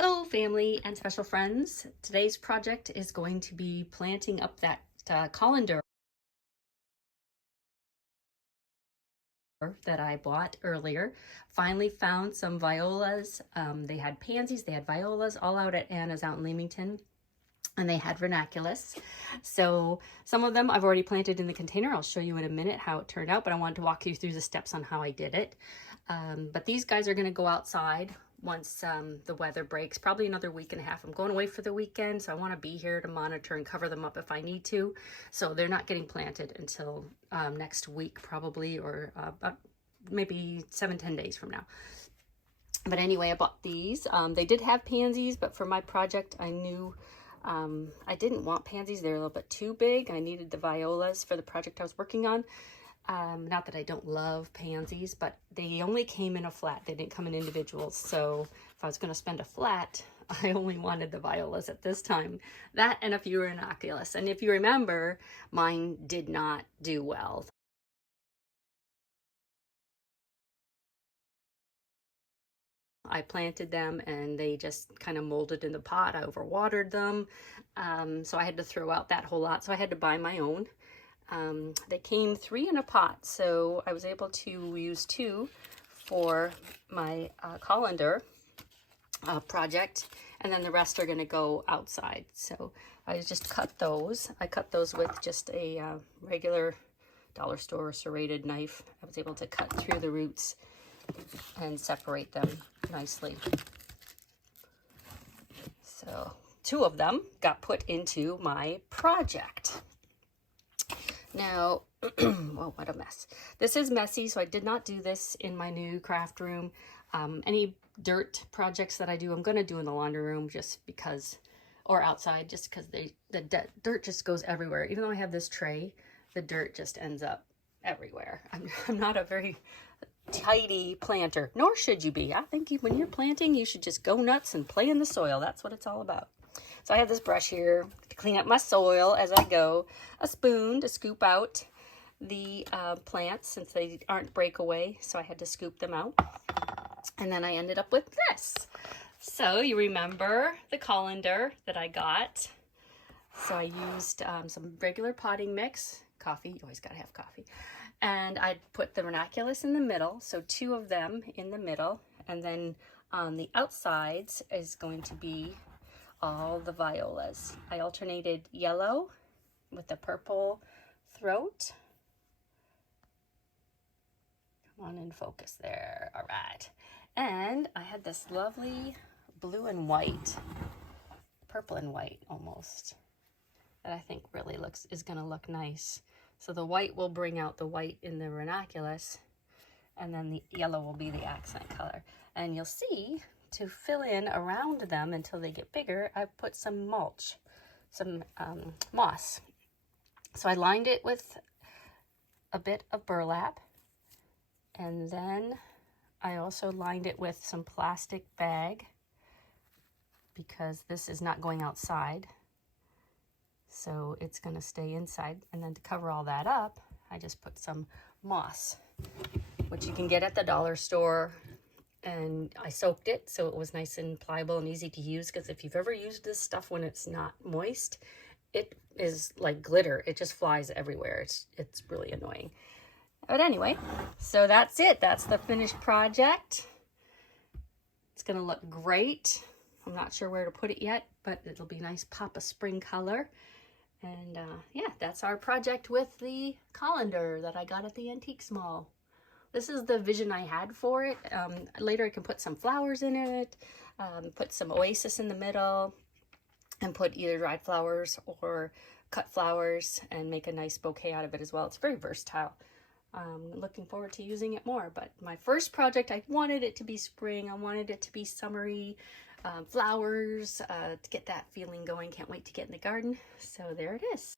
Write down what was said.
Hello family and special friends. Today's project is going to be planting up that colander that I bought earlier. Finally found some violas. They had pansies, they had violas all out at Anna's out in Leamington. And they had ranunculus. So some of them I've already planted in the container. I'll show you in a minute how it turned out, but I wanted to walk you through the steps on how I did it. But these guys are gonna go outside once the weather breaks, probably another week and a half. I'm going away for the weekend, so I wanna be here to monitor and cover them up if I need to. So they're not getting planted until next week probably, or about maybe 7-10 days from now. But anyway, I bought these. They did have pansies, but for my project, I knew I didn't want pansies. They're a little bit too big. I needed the violas for the project I was working on. Not that I don't love pansies, but they only came in a flat. They didn't come in individuals. So if I was going to spend a flat, I only wanted the violas at this time. That and a few ranunculus. And if you remember, mine did not do well. I planted them and they just kind of molded in the pot. I overwatered them. So I had to throw out that whole lot. So I had to buy my own. They came 3 in a pot. So I was able to use 2 for my colander project. And then the rest are going to go outside. So I just cut those. I cut those with just a regular dollar store serrated knife. I was able to cut through the roots and separate them nicely. So 2 of them got put into my project. Now, well, what a mess. This is messy, so I did not do this in my new craft room. Any dirt projects that I do, I'm going to do in the laundry room just because, or outside, just because the dirt just goes everywhere. Even though I have this tray, the dirt just ends up everywhere. I'm not a very tidy planter, nor should you be. I think when you're planting, you should just go nuts and play in the soil. That's what it's all about. So I have this brush here to clean up my soil as I go, a spoon to scoop out the plants since they aren't breakaway, so I had to scoop them out. And then I ended up with this. So you remember the colander that I got. So I used some regular potting mix, coffee, you always gotta have coffee. And I put the ranunculus in the middle, so 2 of them in the middle, and then on the outsides is going to be all the violas. I alternated yellow with the purple throat. Come on in focus there, all right. And I had this lovely blue and white, purple and white almost, that I think really is gonna look nice. So the white will bring out the white in the ranunculus, and then the yellow will be the accent color. And you'll see, to fill in around them until they get bigger, I put some mulch, some moss. So I lined it with a bit of burlap, and then I also lined it with some plastic bag because this is not going outside. So it's going to stay inside. And then to cover all that up, I just put some moss, which you can get at the dollar store. And I soaked it so it was nice and pliable and easy to use, because if you've ever used this stuff when it's not moist, it is like glitter. It just flies everywhere. It's really annoying. But anyway, so that's it. That's the finished project. It's going to look great. I'm not sure where to put it yet, but it'll be nice pop of spring color. And yeah, that's our project with the colander that I got at the Antiques Mall. This is the vision I had for it. Later I can put some flowers in it, put some oasis in the middle, and put either dried flowers or cut flowers and make a nice bouquet out of it as well. It's very versatile. Looking forward to using it more. But my first project, I wanted it to be spring. I wanted it to be summery. Flowers, to get that feeling going. Can't wait to get in the garden. So there it is.